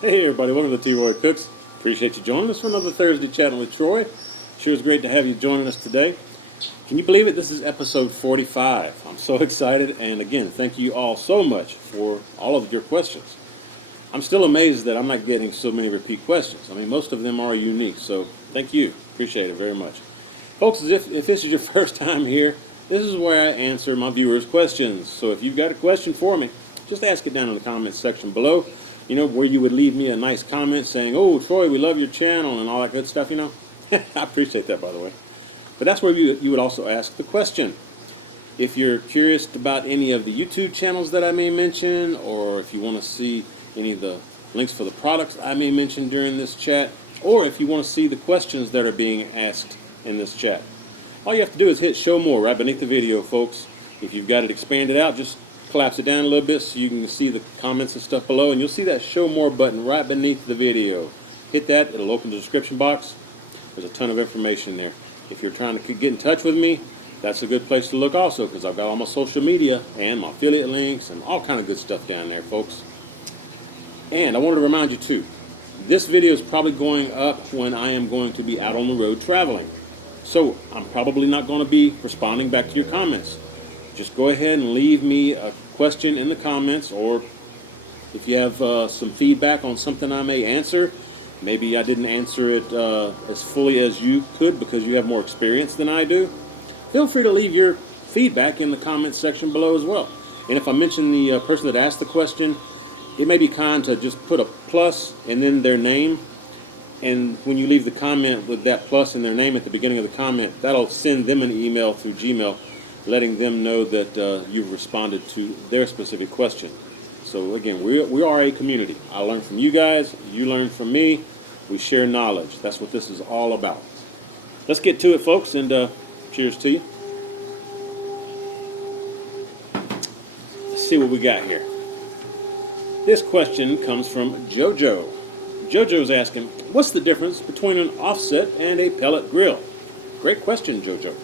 Hey everybody, welcome to T-Roy Cooks. Appreciate you joining us for another Thursday chatting with Troy. Sure is great to have you joining us today. Can you believe it? This is episode 45. I'm so excited, and again, thank you all so much for all of your questions. I'm still amazed that I'm not getting so many repeat questions. I mean, most of them are unique, so thank you. Appreciate it very much. Folks, if this is your first time here, this is where I answer my viewers' questions. So if you've got a question for me, just ask it down in the comments section below. You know, where you would leave me a nice comment saying, "Oh, Troy, we love your channel," and all that good stuff, you know. I appreciate that, by the way. But that's where you would also ask the question. If you're curious about any of the YouTube channels that I may mention, or if you want to see any of the links for the products I may mention during this chat, or if you want to see the questions that are being asked in this chat, all you have to do is hit show more right beneath the video, folks. If you've got it expanded out, just collapse it down a little bit so you can see the comments and stuff below, and you'll see that show more button right beneath the video. Hit that, it'll open the description box. There's a ton of information there. If you're trying to get in touch with me, that's a good place to look also, because I've got all my social media and my affiliate links and all kind of good stuff down there, folks. And I wanted to remind you too, this video is probably going up when I am going to be out on the road traveling. So I'm probably not going to be responding back to your comments. Just go ahead and leave me a question in the comments, or if you have some feedback on something I may answer. Maybe I didn't answer it as fully as you could because you have more experience than I do. Feel free to leave your feedback in the comments section below as well. And if I mention the person that asked the question, it may be kind to just put a plus and then their name. And when you leave the comment with that plus and their name at the beginning of the comment, that'll send them an email through Gmail letting them know that you've responded to their specific question. So again, we are a community. I learn from you guys, you learn from me, we share knowledge. That's what this is all about. Let's get to it, folks, and cheers to you. Let's see what we got here. This question comes from JoJo. JoJo's asking, what's the difference between an offset and a pellet grill? Great question, JoJo.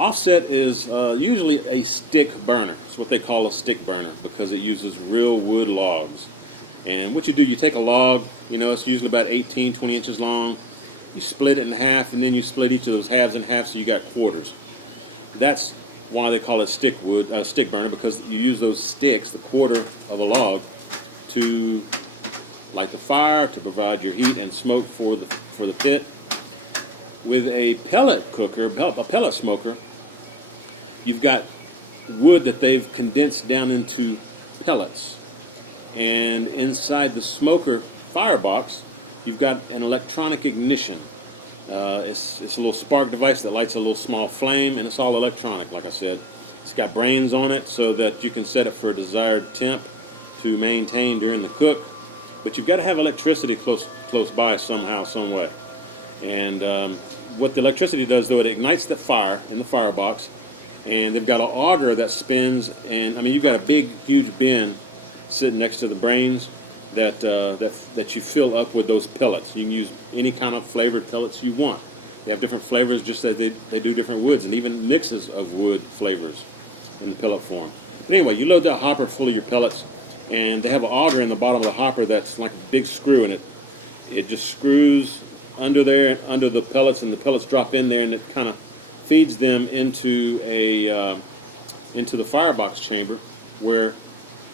Offset is usually a stick burner. It's what they call a stick burner because it uses real wood logs. And what you do, you take a log, you know, it's usually about 18, 20 inches long. You split it in half, and then you split each of those halves in half so you got quarters. That's why they call it stick burner, because you use those sticks, the quarter of a log, to light the fire, to provide your heat and smoke for the pit. With a pellet cooker, a pellet smoker, you've got wood that they've condensed down into pellets. And inside the smoker firebox, you've got an electronic ignition. It's a little spark device that lights a little small flame, and it's all electronic, like I said. It's got brains on it so that you can set it for a desired temp to maintain during the cook. But you've got to have electricity close by somehow, some way. And what the electricity does, though, it ignites the fire in the firebox, and they've got an auger that spins, and I mean, you've got a big, huge bin sitting next to the brains that you fill up with those pellets. You can use any kind of flavored pellets you want. They have different flavors, just as they do different woods, and even mixes of wood flavors in the pellet form. But anyway, you load that hopper full of your pellets, and they have an auger in the bottom of the hopper that's like a big screw, and it just screws under there, under the pellets, and the pellets drop in there, and it kind of feeds them into the firebox chamber where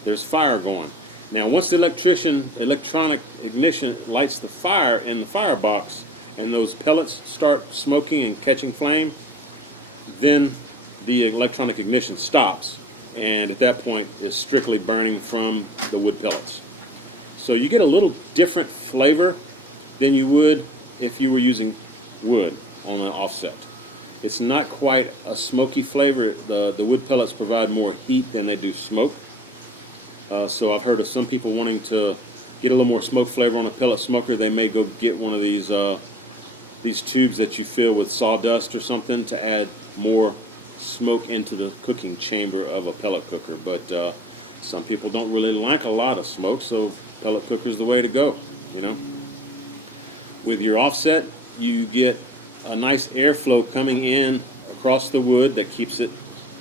there's fire going. Now, once the electronic ignition lights the fire in the firebox, and those pellets start smoking and catching flame, then the electronic ignition stops, and at that point, it's strictly burning from the wood pellets. So you get a little different flavor than you would if you were using wood on an offset. It's not quite a smoky flavor. The wood pellets provide more heat than they do smoke. So I've heard of some people wanting to get a little more smoke flavor on a pellet smoker. They may go get one of these tubes that you fill with sawdust or something to add more smoke into the cooking chamber of a pellet cooker. But some people don't really like a lot of smoke, so pellet cooker is the way to go, you know. With your offset, you get a nice airflow coming in across the wood that keeps it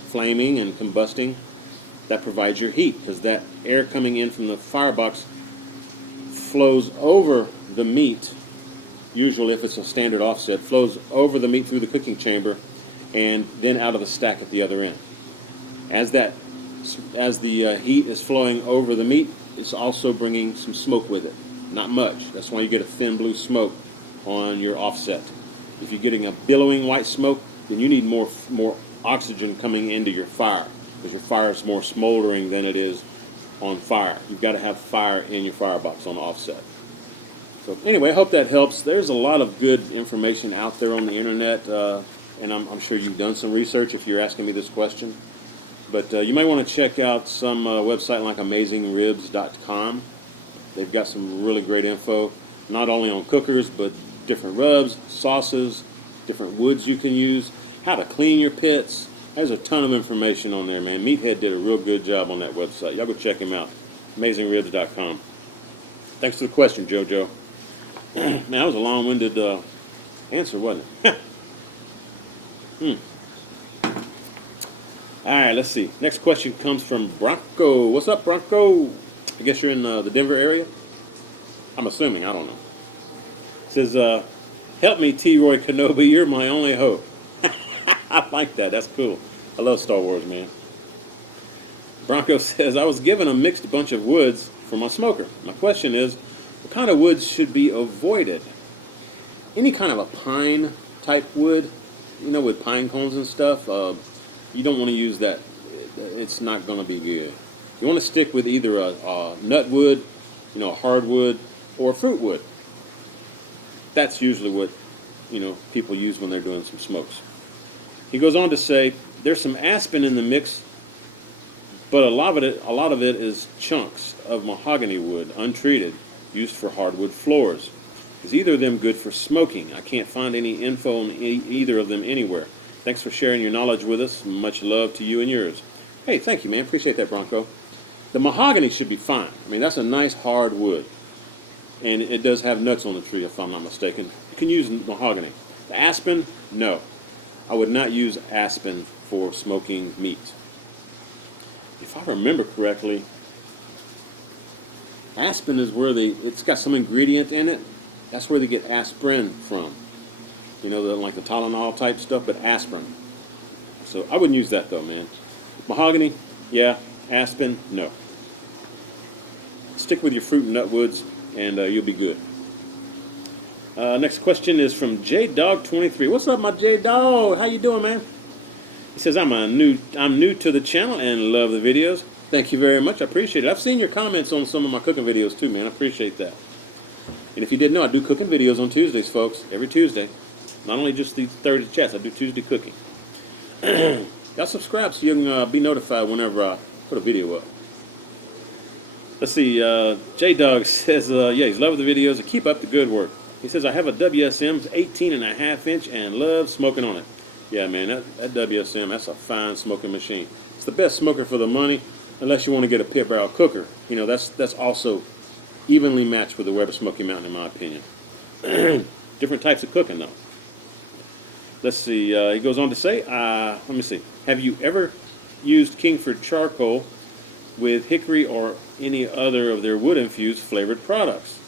flaming and combusting. That provides your heat, because that air coming in from the firebox flows over the meat. Usually, if it's a standard offset, flows over the meat through the cooking chamber, and then out of the stack at the other end. As the heat is flowing over the meat, it's also bringing some smoke with it. Not much. That's why you get a thin blue smoke on your offset. If you're getting a billowing white smoke, then you need more oxygen coming into your fire, because your fire is more smoldering than it is on fire. You've got to have fire in your firebox on the offset. So anyway, I hope that helps. There's a lot of good information out there on the internet, and I'm sure you've done some research if you're asking me this question. But you may want to check out some website like AmazingRibs.com. They've got some really great info, not only on cookers, but different rubs, sauces, different woods you can use, how to clean your pits. There's a ton of information on there, man. Meathead did a real good job on that website. Y'all go check him out, AmazingRibs.com. Thanks for the question, JoJo. Man, that was a long-winded answer, wasn't it? All right, let's see. Next question comes from Bronco. What's up, Bronco? I guess you're in the Denver area? I'm assuming. I don't know. It says, help me, T-Roy Kenobi. You're my only hope. I like that. That's cool. I love Star Wars, man. Bronco says, I was given a mixed bunch of woods for my smoker. My question is, what kind of woods should be avoided? Any kind of a pine type wood, you know, with pine cones and stuff, you don't want to use that. It's not going to be good. You want to stick with either a nut wood, you know, a hardwood, or a fruit wood. That's usually what, you know, people use when they're doing some smokes. He goes on to say, there's some aspen in the mix, but a lot of it is chunks of mahogany wood, untreated, used for hardwood floors. Is either of them good for smoking? I can't find any info on either of them anywhere. Thanks for sharing your knowledge with us. Much love to you and yours. Hey, thank you, man. Appreciate that, Bronco. The mahogany should be fine. I mean, that's a nice hard wood. And it does have nuts on the tree, if I'm not mistaken. You can use mahogany. The aspen, no. I would not use aspen for smoking meat. If I remember correctly, aspen is where it's got some ingredient in it. That's where they get aspirin from. You know, like the Tylenol type stuff, but aspirin. So I wouldn't use that though, man. Mahogany, yeah. Aspen, no. Stick with your fruit and nut woods, and you'll be good. Next question is from JDog23. What's up, my JDog? How you doing, man? He says, I'm new to the channel and love the videos. Thank you very much. I appreciate it. I've seen your comments on some of my cooking videos too, man. I appreciate that. And if you didn't know, I do cooking videos on Tuesdays, folks. Every Tuesday. Not only just these Thursday chats, I do Tuesday cooking. Y'all subscribe so you can be notified whenever I put a video up. Let's see. J-Dog says, yeah, he's loving the videos. Keep up the good work. He says, I have a WSM 18.5 inch and love smoking on it. Yeah, man, that WSM, that's a fine smoking machine. It's the best smoker for the money, unless you want to get a pit barrel cooker. You know, that's also evenly matched with the Weber Smokey Mountain, in my opinion. Different types of cooking, though. Let's see. He goes on to say, let me see. Have you ever used Kingford charcoal with hickory or any other of their wood-infused flavored products?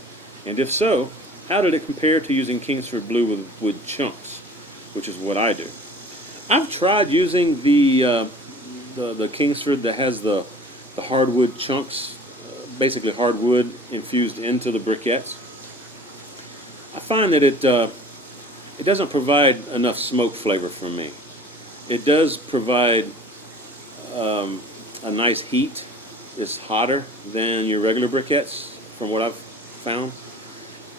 And if so, how did it compare to using Kingsford Blue with wood chunks, which is what I do? I've tried using the Kingsford that has the hardwood chunks, basically hardwood infused into the briquettes. I find that it doesn't provide enough smoke flavor for me. It does provide a nice heat. It's hotter than your regular briquettes, from what I've found.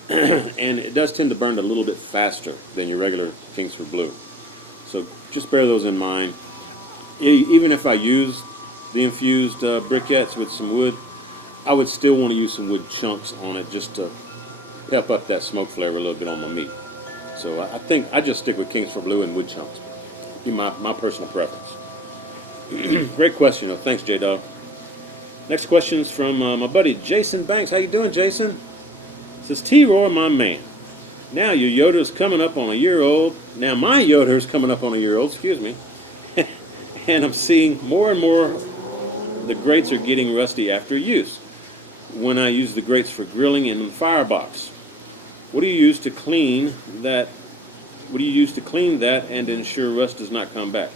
And it does tend to burn a little bit faster than your regular Kingsford Blue. So just bear those in mind. Even if I use the infused briquettes with some wood, I would still want to use some wood chunks on it just to pep up that smoke flavor a little bit on my meat. So I think I just stick with Kingsford Blue and wood chunks. Be my personal preference. Great question, though. Thanks, J-Dog. Next question is from my buddy Jason Banks. How you doing, Jason? Says, T-Roy, my man. Now your Yoder's coming up on a year old. Now my Yoder's coming up on a year old, excuse me. And I'm seeing more and more the grates are getting rusty after use. when I use the grates for grilling in the firebox. What do you use to clean that? What do you use to clean that and ensure rust does not come back?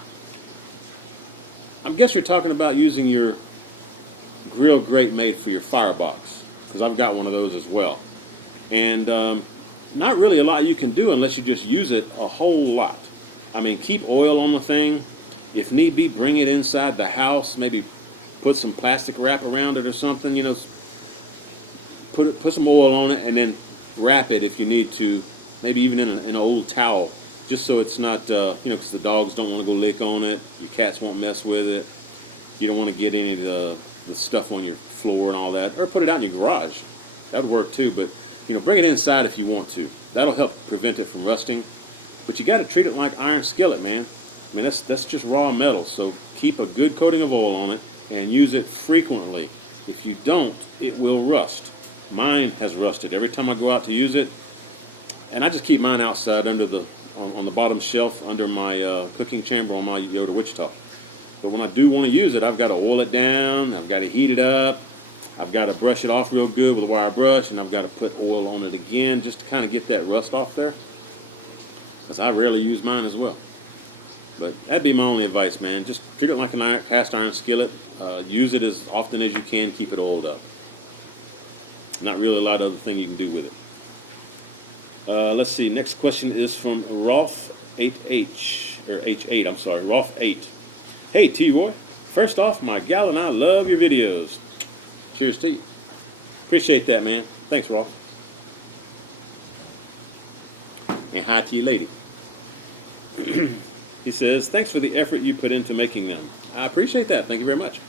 I guess you're talking about using your grill grate made for your firebox, because I've got one of those as well. And not really a lot you can do unless you just use it a whole lot. I mean, keep oil on the thing. If need be, bring it inside the house. Maybe put some plastic wrap around it or something. You know, put some oil on it and then wrap it if you need to. Maybe even in an old towel, just so it's not, because the dogs don't want to go lick on it. Your cats won't mess with it. You don't want to get any of the stuff on your floor and all that. Or put it out in your garage. That would work too, but bring it inside if you want to. That'll help prevent it from rusting. But you got to treat it like iron skillet, man. I mean, that's just raw metal. So keep a good coating of oil on it and use it frequently. If you don't, it will rust. Mine has rusted every time I go out to use it, and I just keep mine outside under on the bottom shelf under my cooking chamber on my Yoda Wichita. But when I do want to use it, I've got to oil it down. I've got to heat it up. I've got to brush it off real good with a wire brush, and I've got to put oil on it again just to kind of get that rust off there. Because I rarely use mine as well. But that'd be my only advice, man. Just treat it like a cast iron skillet. Use it as often as you can. Keep it oiled up. Not really a lot of other thing you can do with it. Let's see. Next question is from Rolf8H, or H8. I'm sorry, Rolf8. Hey, T-Roy. First off, my gal and I love your videos. Cheers to you. Appreciate that, man. Thanks, Rolf. And hi to you, lady. He says, thanks for the effort you put into making them. I appreciate that. Thank you very much.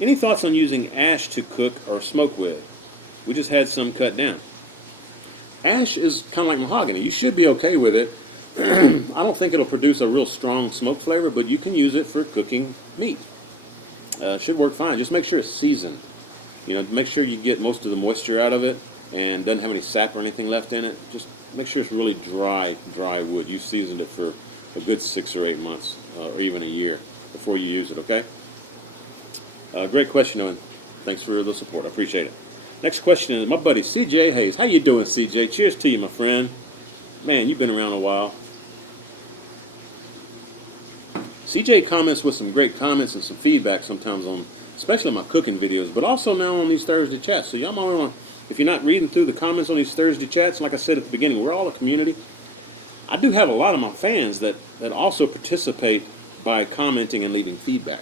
Any thoughts on using ash to cook or smoke with? We just had some cut down. Ash is kind of like mahogany. You should be okay with it. I don't think it'll produce a real strong smoke flavor, but you can use it for cooking meat. Should work fine. Just make sure it's seasoned. Make sure you get most of the moisture out of it and doesn't have any sap or anything left in it. Just make sure it's really dry wood. You seasoned it for a good 6 or 8 months, or even a year before you use it, okay? Great question, Owen. Thanks for the support. I appreciate it. Next question is my buddy CJ Hayes. How you doing, CJ? Cheers to you, my friend. Man, you've been around a while. CJ comments with some great comments and some feedback sometimes on, especially on my cooking videos, but also now on these Thursday chats. So y'all might want to, if you're not reading through the comments on these Thursday chats, like I said at the beginning, we're all a community. I do have a lot of my fans that also participate by commenting and leaving feedback.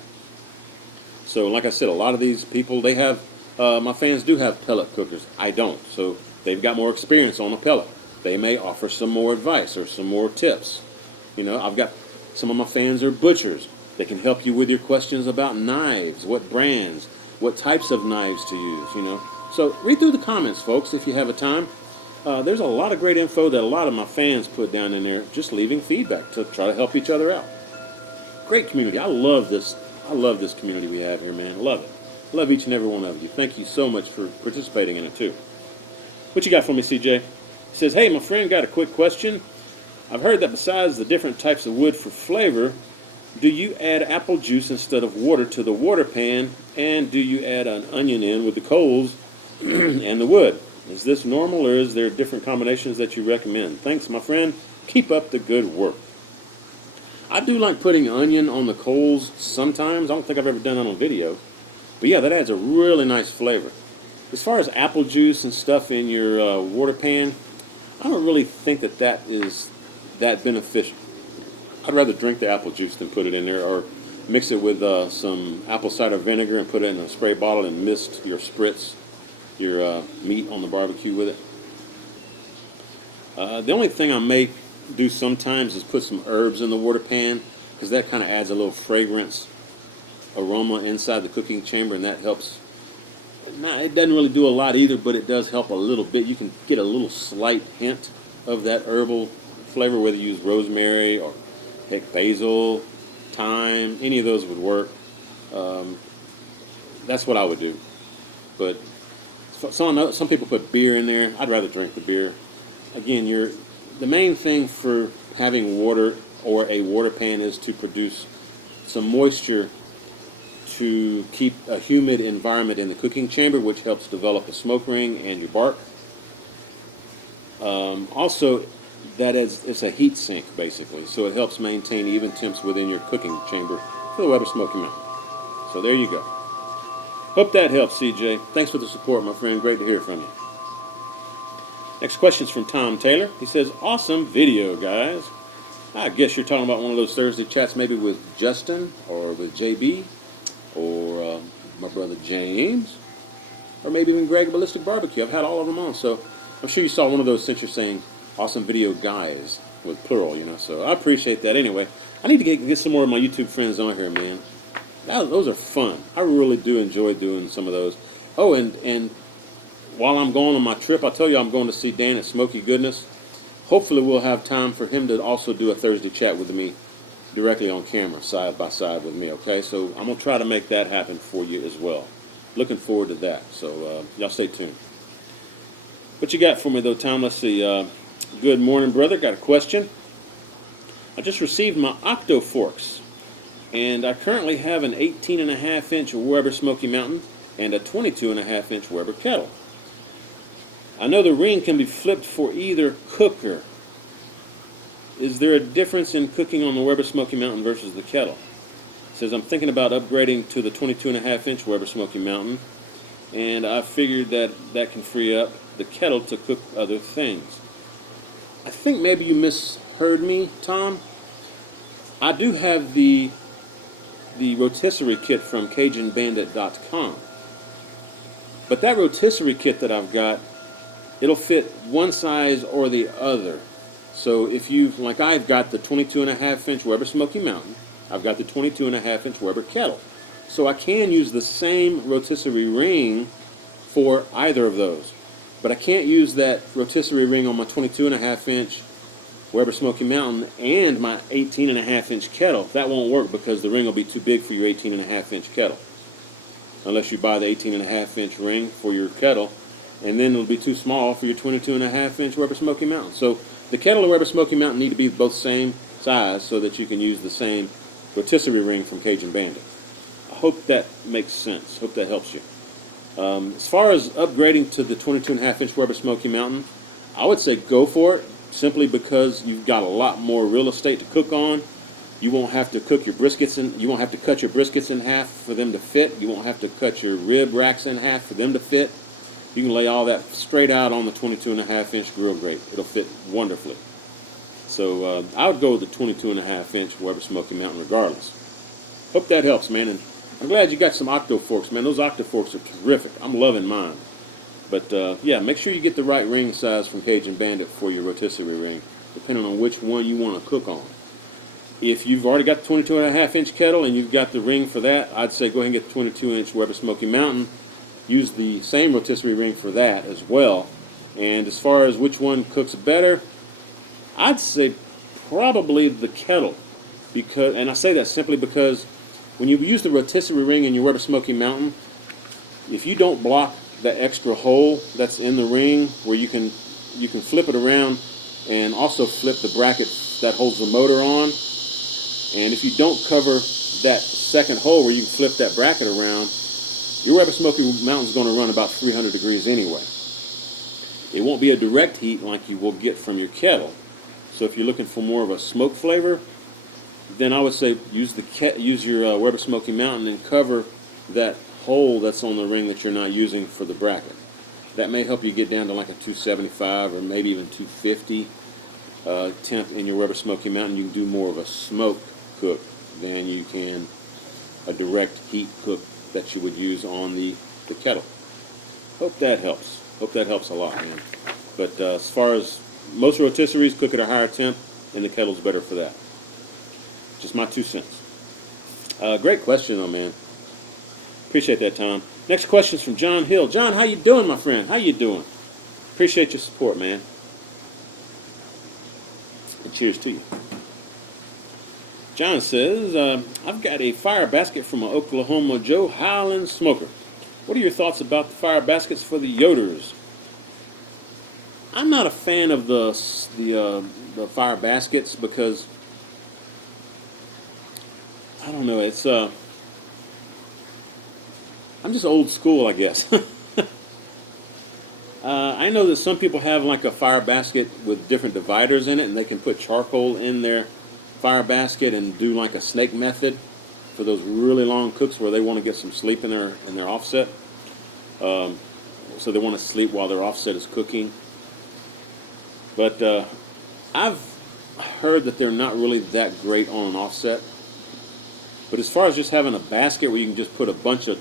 So like I said, a lot of these people, they have, my fans do have pellet cookers. I don't. So they've got more experience on a pellet. They may offer some more advice or some more tips. I've got some of my fans are butchers. They can help you with your questions about knives, what brands, what types of knives to use, So read through the comments, folks, if you have a time. There's a lot of great info that a lot of my fans put down in there, just leaving feedback to try to help each other out. Great community. I love this community we have here, man. Love it. Love each and every one of you. Thank you so much for participating in it, too. What you got for me, CJ? He says, hey, my friend, got a quick question. I've heard that besides the different types of wood for flavor, do you add apple juice instead of water to the water pan, and do you add an onion in with the coals and the wood? Is this normal, or is there different combinations that you recommend? Thanks, my friend. Keep up the good work. I do like putting onion on the coals sometimes. I don't think I've ever done that on video. But yeah, that adds a really nice flavor. As far as apple juice and stuff in your water pan, I don't really think that is that beneficial. I'd rather drink the apple juice than put it in there, or mix it with some apple cider vinegar and put it in a spray bottle and mist your spritz your meat on the barbecue with it. The only thing I may do sometimes is put some herbs in the water pan, because that kind of adds a little fragrance aroma inside the cooking chamber, and that helps. It doesn't really do a lot either, but it does help a little bit. You can get a little slight hint of that herbal flavor, whether you use rosemary or heck, basil, thyme, any of those would work. That's what I would do. But some people put beer in there. I'd rather drink the beer. Again, the main thing for having water or a water pan is to produce some moisture to keep a humid environment in the cooking chamber, which helps develop a smoke ring and your bark. Also, it's a heat sink basically, so it helps maintain even temps within your cooking chamber for the Weber Smoky Mountain. So there you go. Hope that helps, CJ. Thanks for the support, my friend. Great to hear from you. Next question is from Tom Taylor. He says, awesome video, guys. I guess you're talking about one of those Thursday chats maybe with Justin or with JB or my brother James or maybe even Greg Ballistic Barbecue. I've had all of them on, so I'm sure you saw one of those since you're saying awesome video guys with plural, you know. So I appreciate that. Anyway, I need to get some more of my YouTube friends on here, man. Those are fun. I really do enjoy doing some of those. Oh, and while I'm going on my trip, I'll tell you I'm going to see Dan at SmokeyGoodness. Hopefully we'll have time for him to also do a Thursday chat with me directly on camera, side by side with me, okay? So I'm going to try to make that happen for you as well. Looking forward to that. So y'all stay tuned. What you got for me, though, Tom? Let's see. Good morning, brother. Got a question. I just received my OctoForks, and I currently have an 18.5-inch Weber Smoky Mountain and a 22.5-inch Weber kettle. I know the ring can be flipped for either cooker. Is there a difference in cooking on the Weber Smoky Mountain versus the kettle? It says, I'm thinking about upgrading to the 22.5-inch Weber Smoky Mountain, and I figured that can free up the kettle to cook other things. I think maybe you misheard me, Tom. I do have the rotisserie kit from CajunBandit.com. But that rotisserie kit that I've got, it'll fit one size or the other. So if like I've got the 22.5-inch Weber Smoky Mountain, I've got the 22.5-inch Weber kettle. So I can use the same rotisserie ring for either of those. But I can't use that rotisserie ring on my 22.5-inch Weber Smoky Mountain and my 18.5-inch kettle. That won't work because the ring will be too big for your 18.5-inch kettle. Unless you buy the 18.5-inch ring for your kettle, and then it'll be too small for your 22.5-inch Weber Smoky Mountain. So the kettle and Weber Smoky Mountain need to be both same size so that you can use the same rotisserie ring from CajunBandit. I hope that makes sense. Hope that helps you. As far as upgrading to the 22.5-inch Weber Smoky Mountain, I would say go for it, simply because you've got a lot more real estate to cook on. You won't have to cook your briskets you won't have to cut your briskets in half for them to fit. You won't have to cut your rib racks in half for them to fit. You can lay all that straight out on the 22.5-inch grill grate. It'll fit wonderfully. So I would go with the 22.5-inch Weber Smoky Mountain regardless. Hope that helps, man. And I'm glad you got some OctoForks, man. Those OctoForks are terrific. I'm loving mine. But yeah, make sure you get the right ring size from CajunBandit for your rotisserie ring, depending on which one you want to cook on. If you've already got the 22.5-inch kettle and you've got the ring for that, I'd say go ahead and get the 22-inch Weber Smoky Mountain. Use the same rotisserie ring for that as well. And as far as which one cooks better, I'd say probably the kettle. And I say that simply because when you use the rotisserie ring in your Weber Smoky Mountain, if you don't block that extra hole that's in the ring where you can flip it around and also flip the bracket that holds the motor on, and if you don't cover that second hole where you can flip that bracket around, your Weber Smoky Mountain's going to run about 300 degrees anyway. It won't be a direct heat like you will get from your kettle. So if you're looking for more of a smoke flavor, then I would say use your Weber Smoky Mountain and cover that hole that's on the ring that you're not using for the bracket. That may help you get down to like a 275 or maybe even 250 temp in your Weber Smoky Mountain. You can do more of a smoke cook than you can a direct heat cook that you would use on the kettle. Hope that helps. Hope that helps a lot, man. But as far as most rotisseries cook at a higher temp, and the kettle's better for that. Just my 2 cents. Great question, though, man. Appreciate that, Tom. Next question is from John Hill. John, how you doing, my friend? How you doing? Appreciate your support, man. And cheers to you. John says, I've got a fire basket from an Oklahoma Joe Highland smoker. What are your thoughts about the fire baskets for the Yoders? I'm not a fan of the fire baskets because I don't know. It's I'm just old school, I guess. I know that some people have like a fire basket with different dividers in it, and they can put charcoal in their fire basket and do like a snake method for those really long cooks where they want to get some sleep in their offset. So they want to sleep while their offset is cooking. But I've heard that they're not really that great on an offset. But as far as just having a basket where you can just put a bunch of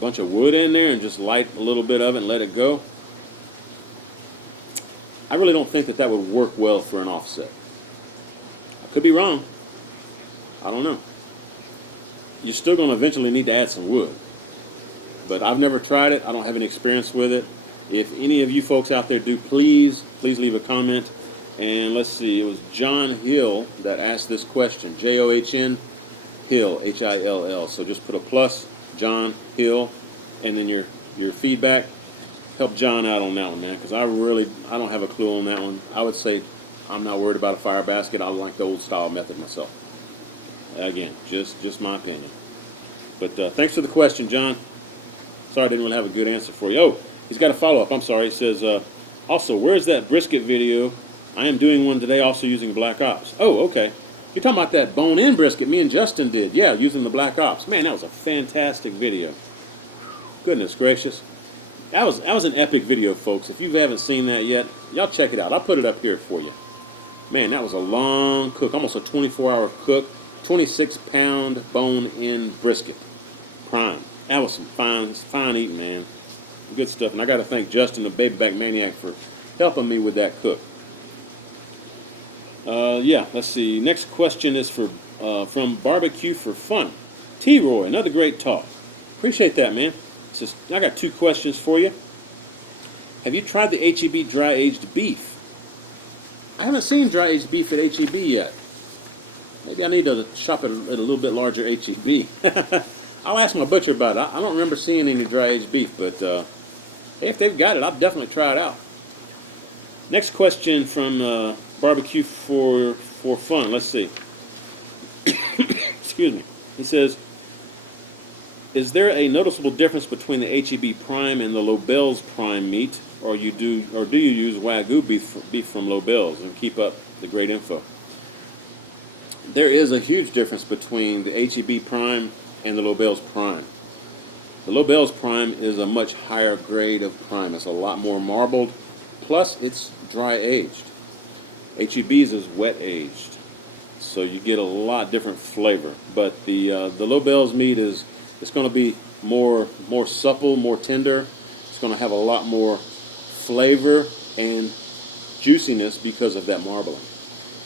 wood in there and just light a little bit of it and let it go, I really don't think that would work well for an offset. I could be wrong. I don't know. You're still going to eventually need to add some wood. But I've never tried it. I don't have any experience with it. If any of you folks out there do, please leave a comment. And let's see, it was John Hill that asked this question. John Hill, Hill. So just put a plus, John Hill, and then your feedback. Help John out on that one, man, because I don't have a clue on that one. I would say I'm not worried about a fire basket. I like the old style method myself. Again, just my opinion. But thanks for the question, John. Sorry I didn't really have a good answer for you. Oh, he's got a follow-up. I'm sorry. He says, also, where's that brisket video? I am doing one today also using Black Ops. Oh, okay. You're talking about that bone-in brisket me and Justin did. Yeah, using the Black Ops. Man, that was a fantastic video. Goodness gracious. That was an epic video, folks. If you haven't seen that yet, y'all check it out. I'll put it up here for you. Man, that was a long cook, almost a 24-hour cook, 26-pound bone-in brisket, prime. That was some fine eating, man. Good stuff. And I got to thank Justin, the Baby Back Maniac, for helping me with that cook. Yeah, let's see. Next question is from Barbecue for Fun. T-Roy, another great talk. Appreciate that, man. Says, I got 2 questions for you. Have you tried the H-E-B dry-aged beef? I haven't seen dry-aged beef at H-E-B yet. Maybe I need to shop at a little bit larger H-E-B. I'll ask my butcher about it. I don't remember seeing any dry-aged beef, but hey, if they've got it, I'll definitely try it out. Next question from Barbecue for Fun. Let's see. Excuse me. He says, is there a noticeable difference between the H-E-B prime and the Lobel's prime meat, or do you use Wagyu beef from Lobel's and keep up the great info? There is a huge difference between the H-E-B prime and the Lobel's prime. The Lobel's prime is a much higher grade of prime. It's a lot more marbled, plus it's dry aged. H-E-B's is wet aged, so you get a lot different flavor. But the Lobel's meat it's going to be more supple, more tender. It's going to have a lot more flavor and juiciness because of that marbling.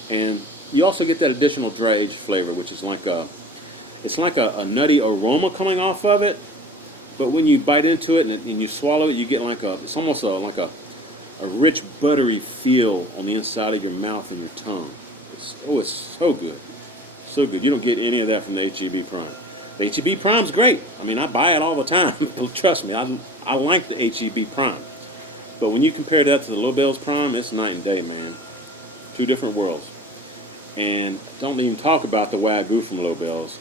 And you also get that additional dry aged flavor, which is like a nutty aroma coming off of it. But when you bite into it and you swallow it, you get it's almost like a rich buttery feel on the inside of your mouth and your tongue. It's so good, so good. You don't get any of that from the H-E-B prime. The H-E-B prime's great. I mean, I buy it all the time. Trust me, I like the H-E-B prime. But when you compare that to the Lobel's prime, it's night and day, man. 2 different worlds. And don't even talk about the Wagyu from Lobel's.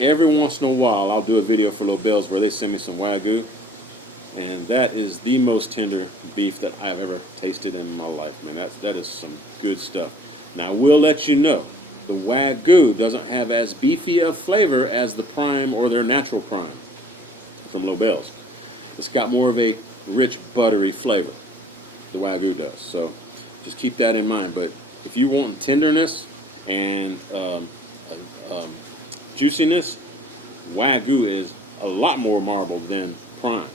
Every once in a while, I'll do a video for Lobel's where they send me some Wagyu. And that is the most tender beef that I've ever tasted in my life, man. That is some good stuff. Now, I will let you know, the Wagyu doesn't have as beefy a flavor as the prime or their natural prime from Lobel's. It's got more of a rich, buttery flavor. The Wagyu does. So just keep that in mind. But if you want tenderness and juiciness, Wagyu is a lot more marbled than prime.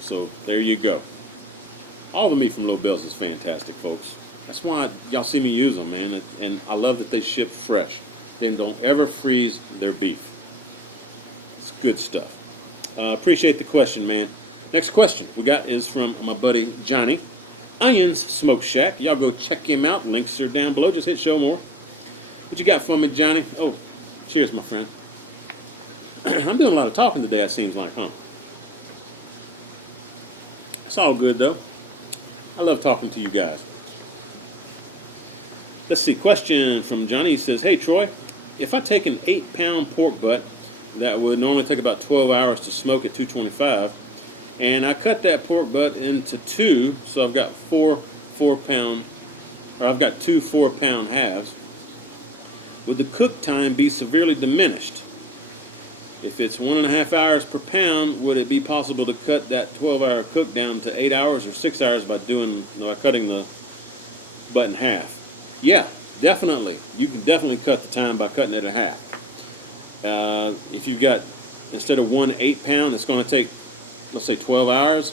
So there you go. All the meat from Lobel's is fantastic, folks. That's why y'all see me use them, man. And I love that they ship fresh. They don't ever freeze their beef. It's good stuff. Appreciate the question, man. Next question we got is from my buddy Johnny. Onions Smoke Shack. Y'all go check him out. Links are down below. Just hit show more. What you got for me, Johnny? Oh, cheers, my friend. I'm doing a lot of talking today, it seems like, huh? It's all good, though. I love talking to you guys. Let's see. Question from Johnny. He says, hey, Troy, if I take an 8-pound pork butt that would normally take about 12 hours to smoke at 225. And I cut that pork butt into two, so I've got I've got two 4-pound halves. Would the cook time be severely diminished? If it's 1.5 hours per pound, would it be possible to cut that 12-hour cook down to 8 hours or 6 hours by cutting the butt in half? Yeah, definitely. You can definitely cut the time by cutting it in half. If you've got, instead of one 8-pound, it's going to take, let's say, 12 hours.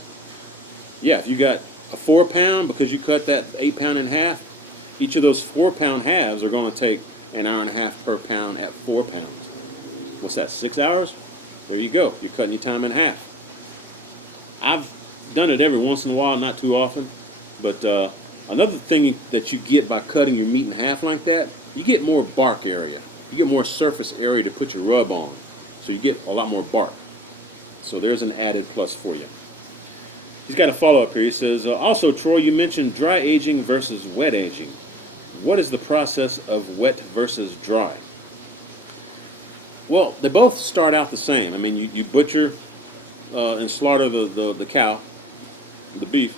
Yeah, if you got a 4-pound, because you cut that 8-pound in half, each of those 4-pound halves are going to take an hour and a half per pound at 4 pounds. What's that, 6 hours? There you go. You're cutting your time in half. I've done it every once in a while, not too often. But another thing that you get by cutting your meat in half like that, you get more bark area. You get more surface area to put your rub on. So you get a lot more bark. So there's an added plus for you. He's got a follow-up here. He says, also, Troy, you mentioned dry aging versus wet aging. What is the process of wet versus dry? Well, they both start out the same. I mean, you butcher and slaughter the cow, the beef,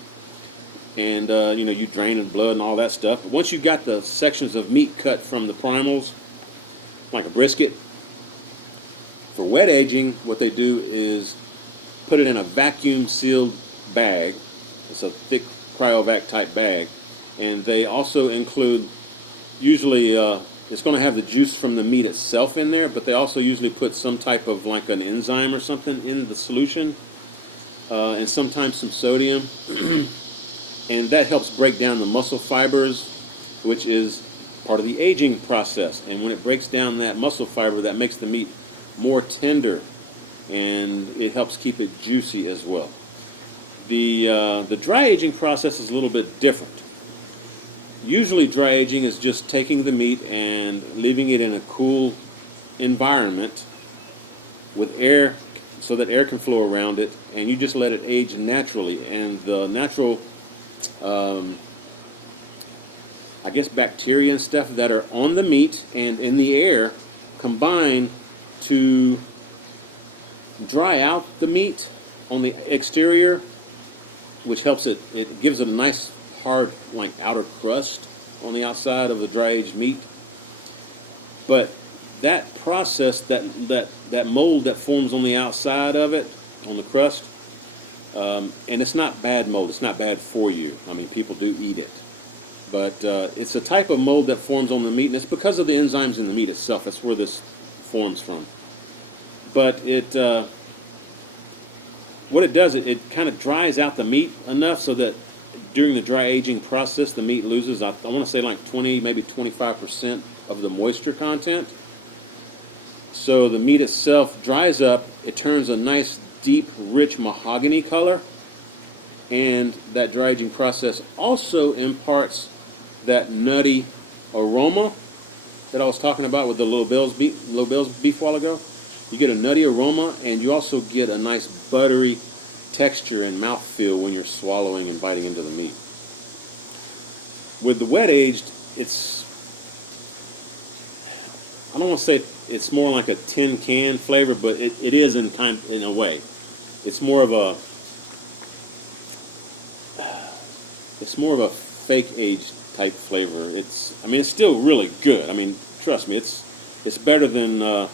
and you drain the blood and all that stuff. But once you got the sections of meat cut from the primals, like a brisket, for wet aging, what they do is put it in a vacuum sealed bag. It's a thick cryovac type bag, and they also include, usually it's going to have the juice from the meat itself in there, but they also usually put some type of like an enzyme or something in the solution, and sometimes some sodium, and that helps break down the muscle fibers, which is part of the aging process. And when it breaks down that muscle fiber, that makes the meat more tender, and it helps keep it juicy as well. The dry aging process is a little bit different. Usually dry aging is just taking the meat and leaving it in a cool environment with air, so that air can flow around it, and you just let it age naturally. And the natural, bacteria and stuff that are on the meat and in the air combine to dry out the meat on the exterior, which helps it gives it a nice hard, like, outer crust on the outside of the dry aged meat. But that process, that mold that forms on the outside of it, on the crust, and it's not bad mold. It's not bad for you. I mean, people do eat it, but it's a type of mold that forms on the meat, and it's because of the enzymes in the meat itself. That's where this forms from. But what it does, it kind of dries out the meat enough so that during the dry aging process, the meat loses, I want to say, like 20, maybe 25% of the moisture content. So the meat itself dries up. It turns a nice, deep, rich mahogany color. And that dry aging process also imparts that nutty aroma that I was talking about with the Little Bill's beef a while ago. You get a nutty aroma, and you also get a nice buttery texture and mouthfeel when you're swallowing and biting into the meat. With the wet aged, I don't want to say it's more like a tin can flavor, but it is in a way. It's more of a fake aged type flavor. It's still really good. I mean, trust me, it's better than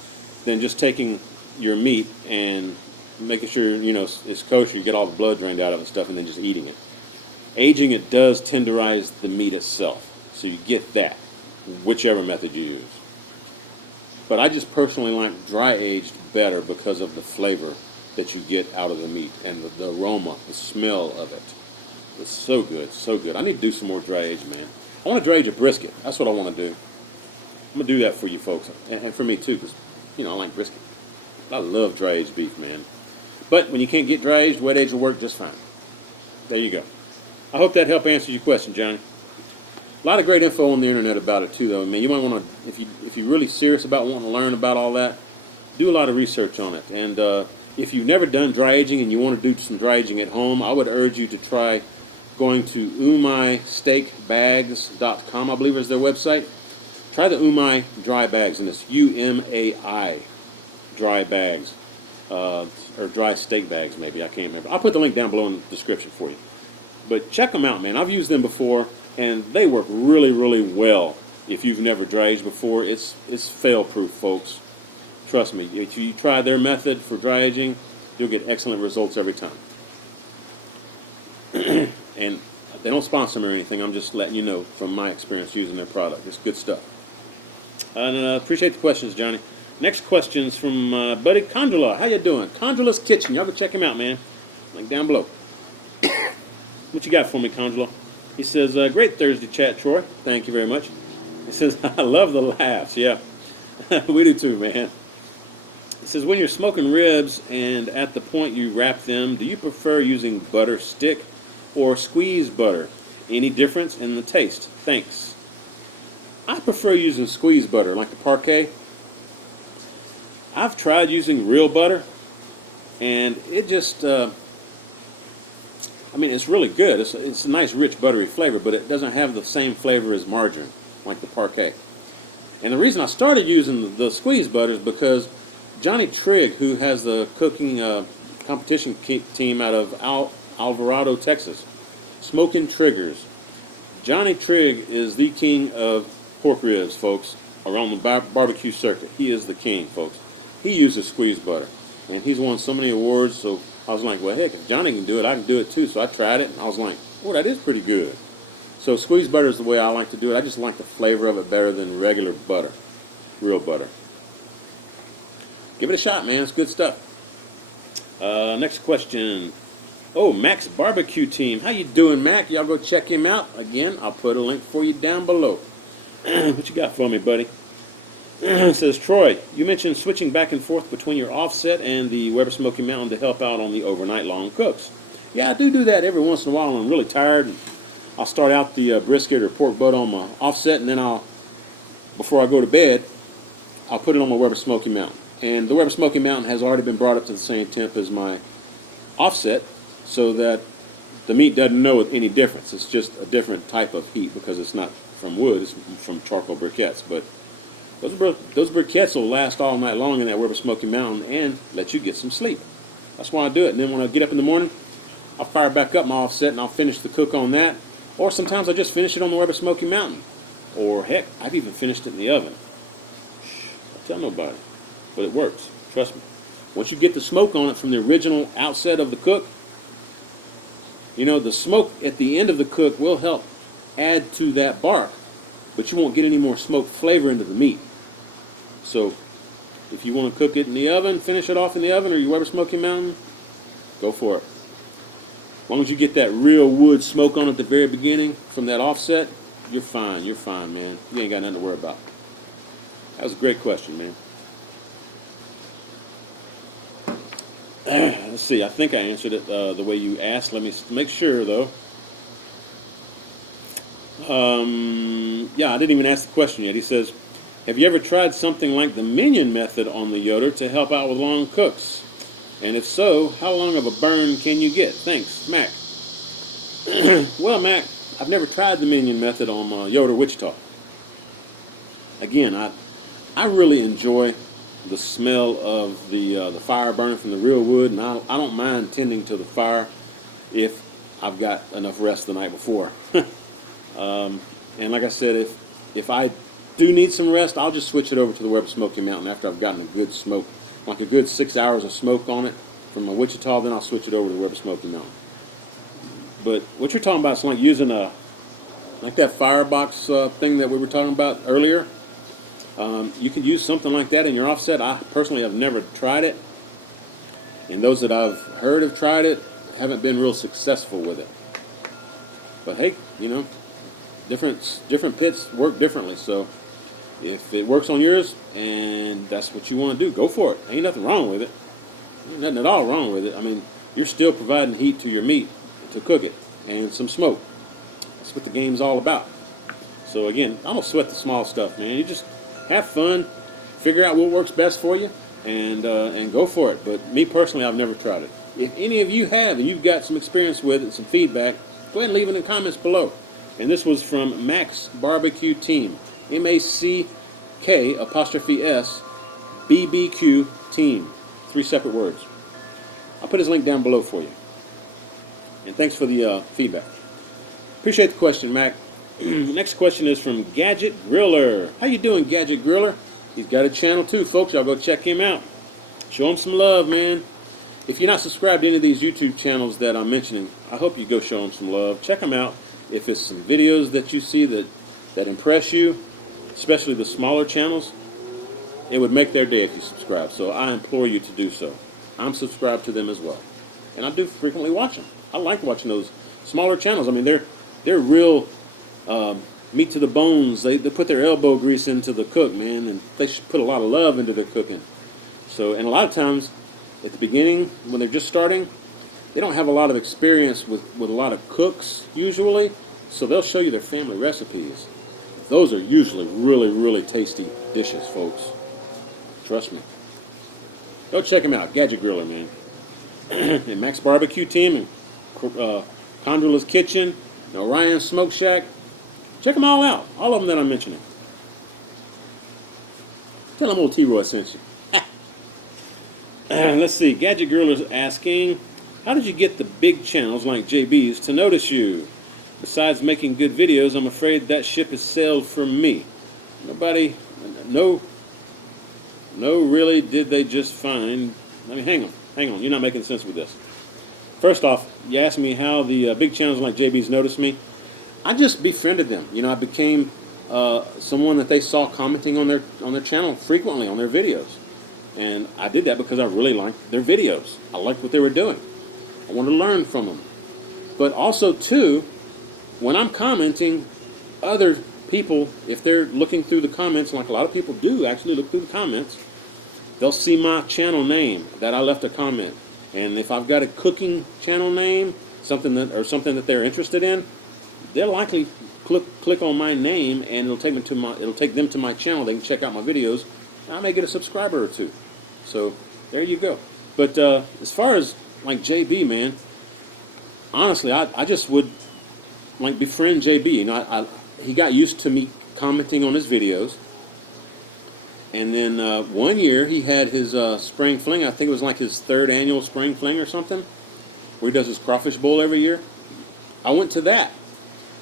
just taking your meat and making sure it's kosher, you get all the blood drained out of it and stuff, and then just eating it. Aging it does tenderize the meat itself, so you get that, whichever method you use. But I just personally like dry aged better because of the flavor that you get out of the meat and the aroma, the smell of it. It's so good, so good. I need to do some more dry age, man. I want to dry age a brisket. That's what I want to do. I'm going to do that for you folks, and for me too, because I like brisket. I love dry aged beef, man. But when you can't get dry aged, wet aged will work just fine. There you go. I hope that helped answer your question, Johnny. A lot of great info on the internet about it too, though. Man, you might want to, if you're really serious about wanting to learn about all that, do a lot of research on it. And if you've never done dry aging and you want to do some dry aging at home, I would urge you to try going to UmaiSteakBags.com, I believe is their website. Try the Umai dry bags, and it's UMAI dry bags, or dry steak bags maybe, I can't remember. I'll put the link down below in the description for you. But check them out, man. I've used them before, and they work really, really well. If you've never dry aged before, it's fail-proof, folks. Trust me, if you try their method for dry aging, you'll get excellent results every time. And they don't sponsor me or anything. I'm just letting you know from my experience using their product. It's good stuff. And appreciate the questions, Johnny. Next question's from buddy Kondrla. How you doing? Kondrla's Kitchen. Y'all go check him out, man. Link down below. What you got for me, Kondrla? He says, great Thursday chat, Troy. Thank you very much. He says, I love the laughs. Yeah, we do too, man. He says, when you're smoking ribs and at the point you wrap them, do you prefer using butter stick or squeezed butter? Any difference in the taste? Thanks. I prefer using squeezed butter, like the Parquet. I've tried using real butter, and it just, I mean, it's really good. It's a nice, rich, buttery flavor, but it doesn't have the same flavor as margarine, like the Parquet. And the reason I started using the squeezed butter is because Johnny Trigg, who has the cooking competition team out of Alvarado, Texas, Smoking Triggers. Johnny Trigg is the king of pork ribs, folks, around the barbecue circuit. He is the king, folks. He uses squeezed butter, and he's won so many awards, so I was like, well, heck, if Johnny can do it, I can do it too. So I tried it, and I was like, oh, that is pretty good. So squeezed butter is the way I like to do it. I just like the flavor of it better than regular butter, real butter. Give it a shot, man. It's good stuff. Next question. Oh, Mack's barbecue team. How you doing, Mack? Y'all go check him out. Again, I'll put a link for you down below. What you got for me, buddy? It says, Troy, you mentioned switching back and forth between your offset and the Weber Smoky Mountain to help out on the overnight long cooks. Yeah, I do that every once in a while when I'm really tired. I'll start out the brisket or pork butt on my offset, and then before I go to bed, I'll put it on my Weber Smoky Mountain. And the Weber Smoky Mountain has already been brought up to the same temp as my offset, so that the meat doesn't know any difference. It's just a different type of heat because it's not from wood, it's from charcoal briquettes. But those briquettes will last all night long in that Weber Smoky Mountain and let you get some sleep. That's why I do it. And then when I get up in the morning, I'll fire back up my offset and I'll finish the cook on that. Or sometimes I just finish it on the Weber Smoky Mountain. Or heck, I've even finished it in the oven. I'll tell nobody. But it works. Trust me. Once you get the smoke on it from the original outset of the cook, you know, the smoke at the end of the cook will help add to that bark, but you won't get any more smoke flavor into the meat. So if you want to cook it in the oven, finish it off in the oven, or your Weber Smoky Mountain, go for it. As long as you get that real wood smoke on at the very beginning from that offset, you're fine. You're fine, man. You ain't got nothing to worry about. That was a great question, man. Let's see. I think I answered it the way you asked. Let me make sure, though. Yeah, I didn't even ask the question yet. He says, have you ever tried something like the Minion Method on the Yoder to help out with long cooks? And if so, how long of a burn can you get? Thanks, Mack. Well, Mack, I've never tried the Minion Method on Yoder Wichita. Again, I really enjoy the smell of the fire burning from the real wood, and I don't mind tending to the fire if I've got enough rest the night before. And like I said, if I do need some rest, I'll just switch it over to the Weber Smoky Mountain after I've gotten a good smoke, like a good 6 hours of smoke on it from my Wichita. Then I'll switch it over to the Weber Smoky Mountain. But what you're talking about is like using like that firebox thing that we were talking about earlier. You could use something like that in your offset. I personally have never tried it, and those that I've heard have tried it haven't been real successful with it. But hey, you know, different pits work differently. So if it works on yours and that's what you want to do, go for it. Ain't nothing wrong with it. Ain't nothing at all wrong with it. I mean, you're still providing heat to your meat to cook it and some smoke. That's what the game's all about. So again, I don't sweat the small stuff, man. You just have fun, figure out what works best for you, and go for it. But me personally, I've never tried it. If any of you have and you've got some experience with it, some feedback, go ahead and leave it in the comments below. And this was from Mack's Barbecue Team, MACK_S BBQ Team, 3 separate words. I'll put his link down below for you. And thanks for the feedback. Appreciate the question, Mac. Next question is from Gadjet Griller. How you doing, Gadget Griller? He's got a channel too, folks. Y'all go check him out. Show him some love, man. If you're not subscribed to any of these YouTube channels that I'm mentioning, I hope you go show them some love. Check them out. If it's some videos that you see that impress you, especially the smaller channels, it would make their day if you subscribe. So I implore you to do so. I'm subscribed to them as well. And I do frequently watch them. I like watching those smaller channels. I mean, they're real meat to the bones. They put their elbow grease into the cook, man, and they should put a lot of love into their cooking. So, and a lot of times, at the beginning, when they're just starting, they don't have a lot of experience with a lot of cooks, usually, so they'll show you their family recipes. Those are usually really, really tasty dishes, folks. Trust me. Go check them out, Gadget Griller, man. And Mack's Barbecue Team, and Kondrla's Kitchen, and Orion's Smoke Shack. Check them all out, all of them that I'm mentioning. Tell them old T-Roy sent you. Let's see, Gadget Griller's asking, how did you get the big channels like JB's to notice you? Besides making good videos, I'm afraid that ship has sailed for me. Nobody, no, really, did they just find, I mean, hang on, you're not making sense with this. First off, you asked me how the big channels like JB's noticed me. I just befriended them. You know, I became someone that they saw commenting on their channel frequently on their videos. And I did that because I really liked their videos. I liked what they were doing. I wanted to learn from them. But also, too, when I'm commenting, other people, if they're looking through the comments, like a lot of people do actually look through the comments, they'll see my channel name that I left a comment. And if I've got a cooking channel name, something that they're interested in, they'll likely click on my name, and it'll take them to my channel. They can check out my videos. I may get a subscriber or two. So there you go. But as far as like JB, man, honestly, I just would like befriend JB. You know, he got used to me commenting on his videos, and then one year he had his spring fling. I think it was like his 3rd annual spring fling or something, where he does his crawfish bowl every year. I went to that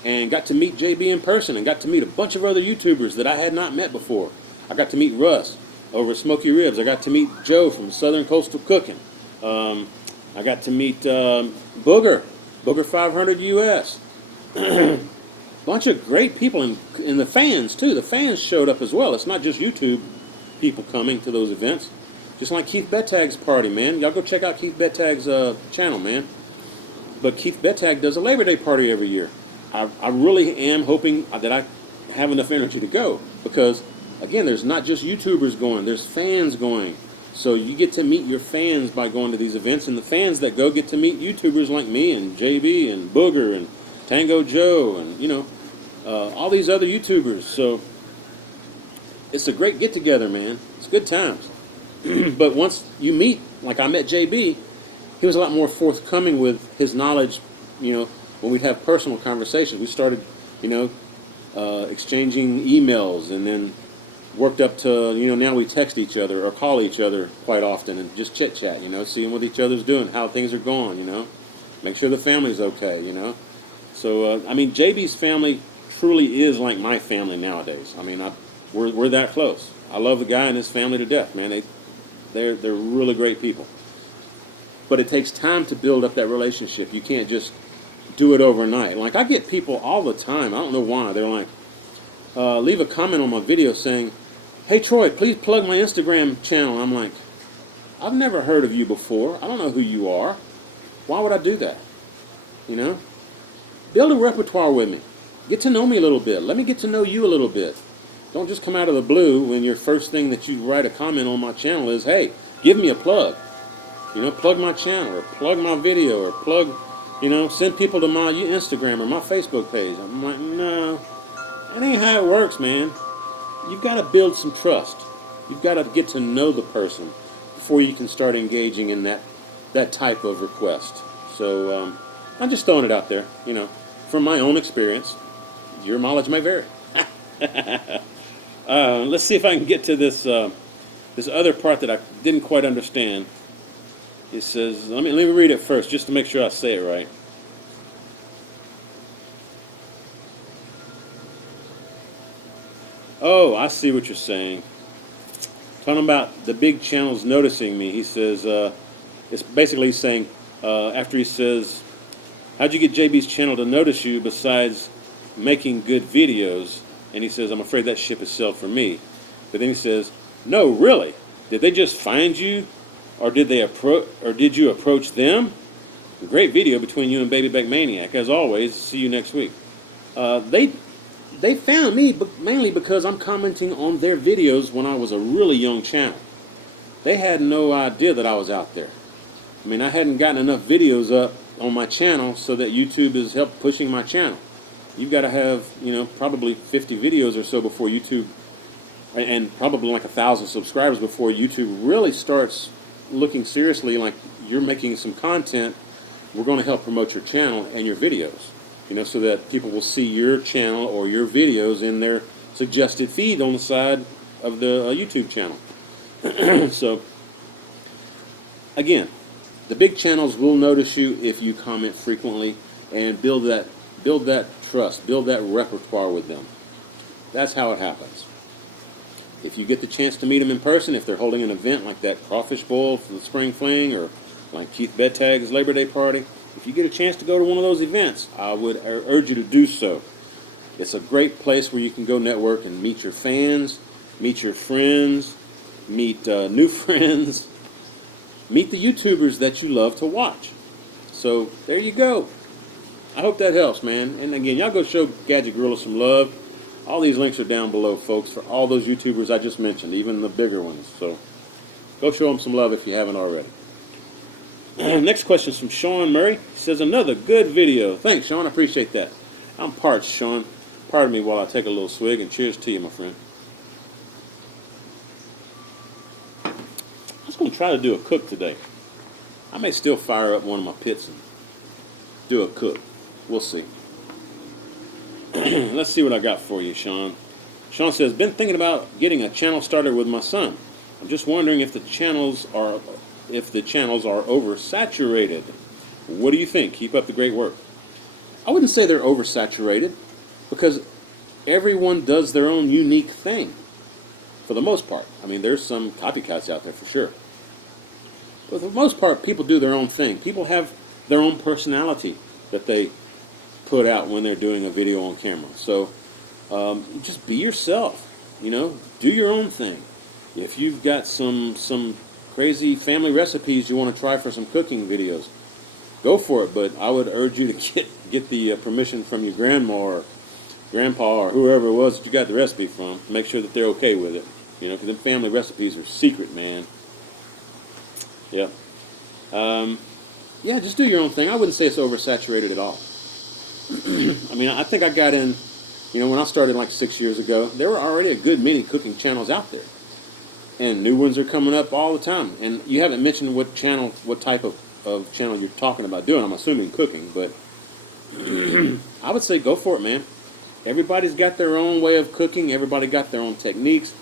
and got to meet JB in person, and got to meet a bunch of other YouTubers that I had not met before. I got to meet Russ over at Smokey Ribs. I got to meet Joe from Southern Coastal Cooking. I got to meet Booger 500 US. Bunch of great people, and the fans too. The fans showed up as well. It's not just YouTube people coming to those events. Just like Keith Bettag's party, man. Y'all go check out Keith Bettag's channel, man. But Keith Bettag does a Labor Day party every year. I really am hoping that I have enough energy to go, because again, there's not just YouTubers going, there's fans going. So you get to meet your fans by going to these events, and the fans that go get to meet YouTubers like me and JB and Booger and Tango Joe and, you know, all these other YouTubers. So it's a great get-together, man. It's good times. But once you meet, like I met JB, he was a lot more forthcoming with his knowledge, you know, when we'd have personal conversations. We started, you know, exchanging emails, and then worked up to, you know, now we text each other or call each other quite often and just chit-chat, you know, seeing what each other's doing, how things are going, you know, make sure the family's okay, you know. So, I mean, JB's family truly is like my family nowadays. I mean, we're that close. I love the guy and his family to death, man. They're really great people. But it takes time to build up that relationship. You can't just do it overnight. Like, I get people all the time, I don't know why, they're like, leave a comment on my video saying, hey Troy, please plug my Instagram channel. I'm like, I've never heard of you before. I don't know who you are. Why would I do that? You know? Build a repertoire with me. Get to know me a little bit. Let me get to know you a little bit. Don't just come out of the blue when your first thing that you write a comment on my channel is, hey, give me a plug. You know, plug my channel, or plug my video, or plug, you know, send people to my Instagram or my Facebook page. I'm like, no, that ain't how it works, man. You've got to build some trust. You've got to get to know the person before you can start engaging in that type of request. So I'm just throwing it out there, you know, from my own experience. Your mileage may vary. Let's see if I can get to this this other part that I didn't quite understand. It says, let me read it first just to make sure I say it right. Oh, I see what you're saying. Talking about the big channels noticing me. He says, it's basically saying, after he says, how'd you get JB's channel to notice you besides making good videos? And he says, I'm afraid that ship has sailed for me. But then he says, no, really? Did they just find you? Or did you approach them? Great video between you and Baby Back Maniac. As always, see you next week. They found me mainly because I'm commenting on their videos when I was a really young channel. They had no idea that I was out there. I mean, I hadn't gotten enough videos up on my channel so that YouTube has helped pushing my channel. You've got to have, probably 50 videos or so before YouTube, and probably like 1,000 subscribers before YouTube really starts looking seriously like you're making some content. We're going to help promote your channel and your videos, so that people will see your channel or your videos in their suggested feed on the side of the YouTube channel. So, again, the big channels will notice you if you comment frequently and build that trust, build that repertoire with them. That's how it happens. If you get the chance to meet them in person, if they're holding an event like that crawfish bowl for the spring fling, or like Keith Bettag's Labor Day party, if you get a chance to go to one of those events, I would urge you to do so. It's a great place where you can go network and meet your fans, meet your friends, meet new friends, meet the YouTubers that you love to watch. So there you go. I hope that helps, man. And again, y'all go show Gadjet Griller some love. All these links are down below, folks, for all those YouTubers I just mentioned, even the bigger ones. So go show them some love if you haven't already. Next question is from Sean Murray. He says, another good video. Thanks, Sean. I appreciate that. I'm parched, Sean. Pardon me while I take a little swig, and cheers to you, my friend. I was going to try to do a cook today. I may still fire up one of my pits and do a cook. We'll see. Let's see what I got for you, Sean. Sean says, been thinking about getting a channel started with my son. I'm just wondering if the channels are oversaturated. What do you think? Keep up the great work. I wouldn't say they're oversaturated, because everyone does their own unique thing for the most part. I mean, there's some copycats out there for sure. But for the most part, people do their own thing. People have their own personality that they put out when they're doing a video on camera. So just be yourself, do your own thing. If you've got some crazy family recipes you want to try for some cooking videos, go for it. But I would urge you to get the permission from your grandma or grandpa or whoever it was that you got the recipe from. Make sure that they're okay with it, because them family recipes are secret, man. Yeah. Yeah, just do your own thing. I wouldn't say it's oversaturated at all. I mean, I think I got in, when I started like 6 years ago, there were already a good many cooking channels out there. And new ones are coming up all the time. And you haven't mentioned what type of channel you're talking about doing. I'm assuming cooking, but I would say go for it, man. Everybody's got their own way of cooking. Everybody got their own techniques.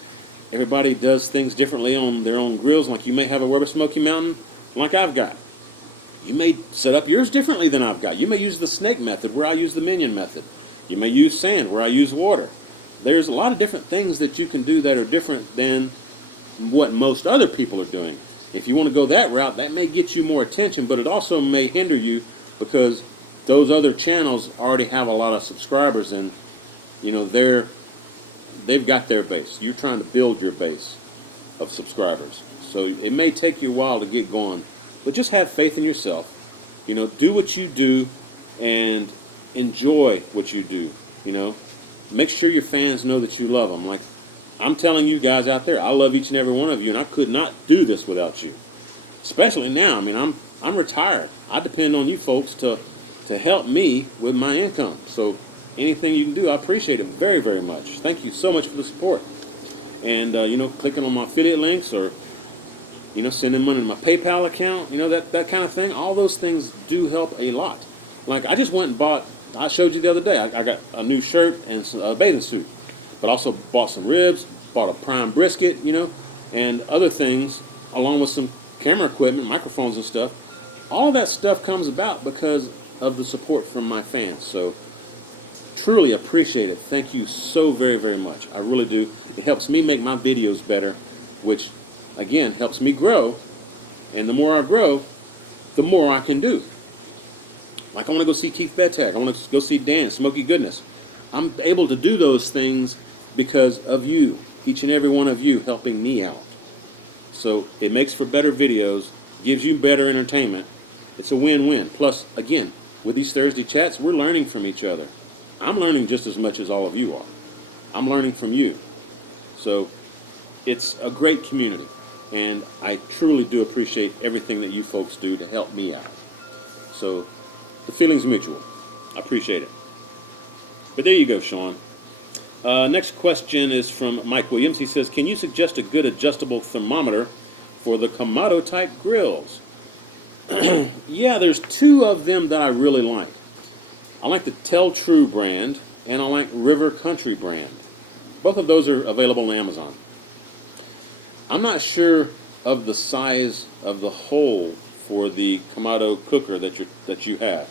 Everybody does things differently on their own grills. Like you may have a Weber Smokey Mountain like I've got. You may set up yours differently than I've got. You may use the snake method where I use the Minion method. You may use sand where I use water. There's a lot of different things that you can do that are different than what most other people are doing. If you want to go that route, that may get you more attention, but it also may hinder you because those other channels already have a lot of subscribers, and they've got their base. You're trying to build your base of subscribers. So it may take you a while to get going. But just have faith in yourself. Do what you do and enjoy what you do. Make sure your fans know that you love them. Like I'm telling you guys out there, I love each and every one of you, and I could not do this without you. Especially now. I mean, I'm retired. I depend on you folks to help me with my income. So anything you can do, I appreciate it very, very much. Thank you so much for the support. And clicking on my affiliate links or sending money to my PayPal account, that kind of thing. All those things do help a lot. Like, I just went and bought, I showed you the other day, I got a new shirt and a bathing suit. But also bought some ribs, bought a prime brisket, and other things, along with some camera equipment, microphones and stuff. All that stuff comes about because of the support from my fans. So truly appreciate it. Thank you so very, very much. I really do. It helps me make my videos better, which again helps me grow. And the more I grow, the more I can do. Like I want to go see Keith Bettag. I want to go see Dan, SmokeyGoodness. I'm able to do those things because of you, each and every one of you helping me out. So it makes for better videos, gives you better entertainment. It's a win-win. Plus, again, with these Thursday chats, we're learning from each other. I'm learning just as much as all of you are. I'm learning from you. So it's a great community. And I truly do appreciate everything that you folks do to help me out. So the feeling's mutual. I appreciate it. But there you go, Sean. Next question is from Mike Williams. He says, can you suggest a good adjustable thermometer for the Kamado type grills? Yeah, there's two of them that I really like. I like the Tell True brand, and I like River Country brand. Both of those are available on Amazon. I'm not sure of the size of the hole for the Kamado cooker that you have,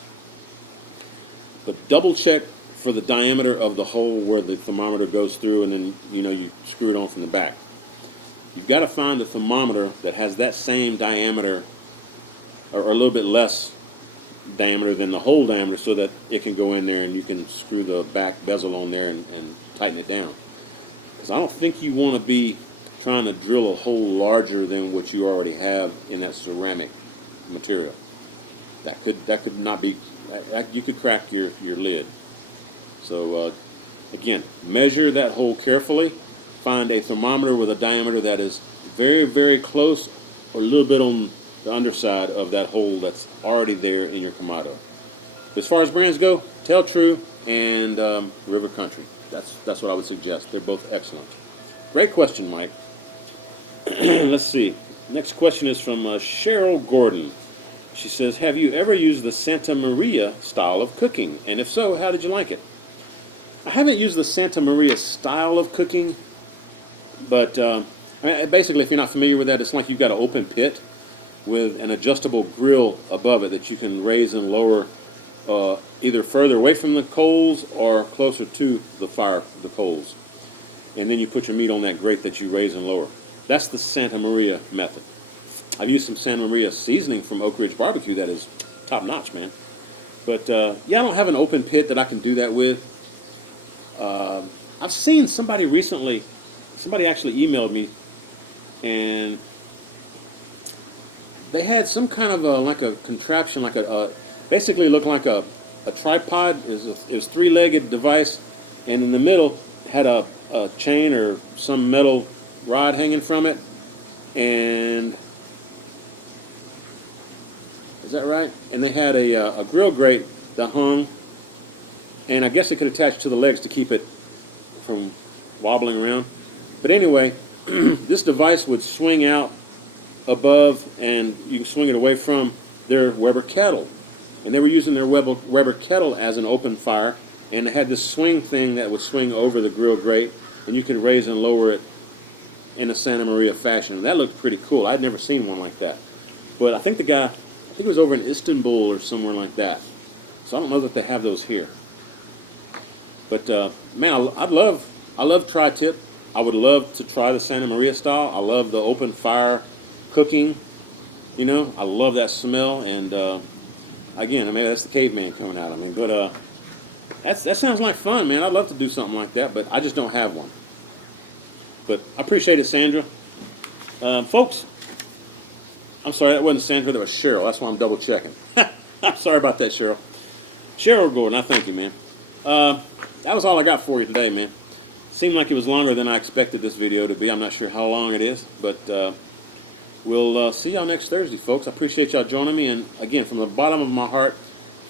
but double check for the diameter of the hole where the thermometer goes through, and then you screw it on from the back. You've got to find a thermometer that has that same diameter or a little bit less diameter than the hole diameter, so that it can go in there and you can screw the back bezel on there and tighten it down. Because I don't think you want to be trying to drill a hole larger than what you already have in that ceramic material. That could not be. You could crack your lid. So again, measure that hole carefully. Find a thermometer with a diameter that is very, very close or a little bit on the underside of that hole that's already there in your Kamado. As far as brands go, Tell True and River Country. That's what I would suggest. They're both excellent. Great question, Mike. Let's see. Next question is from Cheryl Gordon. She says, have you ever used the Santa Maria style of cooking? And if so, how did you like it? I haven't used the Santa Maria style of cooking, but basically, if you're not familiar with that, it's like you've got an open pit with an adjustable grill above it that you can raise and lower either further away from the coals or closer to the fire, the coals. And then you put your meat on that grate that you raise and lower. That's the Santa Maria method. I've used some Santa Maria seasoning from Oak Ridge Barbecue that is top notch, man. But yeah, I don't have an open pit that I can do that with. I've seen somebody recently, somebody actually emailed me, and they had some kind of like a contraption, like basically looked like a tripod. It was three-legged device, and in the middle had a chain or some metal rod hanging from it, and is that right? And they had a grill grate that hung, and I guess it could attach to the legs to keep it from wobbling around. But anyway, this device would swing out above, and you can swing it away from their Weber kettle. And they were using their Weber kettle as an open fire, and it had this swing thing that would swing over the grill grate, and you could raise and lower it in a Santa Maria fashion. And that looked pretty cool. I'd never seen one like that. But I think the guy, I think it was over in Istanbul or somewhere like that. So I don't know that they have those here. But man, I love tri-tip. I would love to try the Santa Maria style. I love the open fire cooking. I love that smell. And again, I mean, that's the caveman coming out. I mean, but that sounds like fun, man. I'd love to do something like that, but I just don't have one. But I appreciate it, Sandra. Folks, I'm sorry, that wasn't Sandra, that was Cheryl. That's why I'm double checking. I'm sorry about that, Cheryl. Cheryl Gordon, I thank you, man. That was all I got for you today, man. Seemed like it was longer than I expected this video to be. I'm not sure how long it is, but we'll see y'all next Thursday, folks. I appreciate y'all joining me, and again, from the bottom of my heart,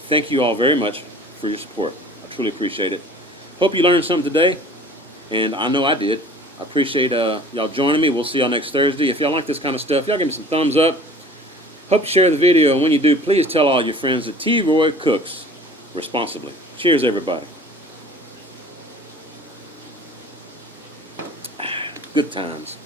thank you all very much for your support. I truly appreciate it. Hope you learned something today, and I know I did. I appreciate y'all joining me. We'll see y'all next Thursday. If y'all like this kind of stuff, y'all give me some thumbs up. Hope you share the video, and when you do, please tell all your friends that T. Roy cooks responsibly. Cheers, everybody. Good times.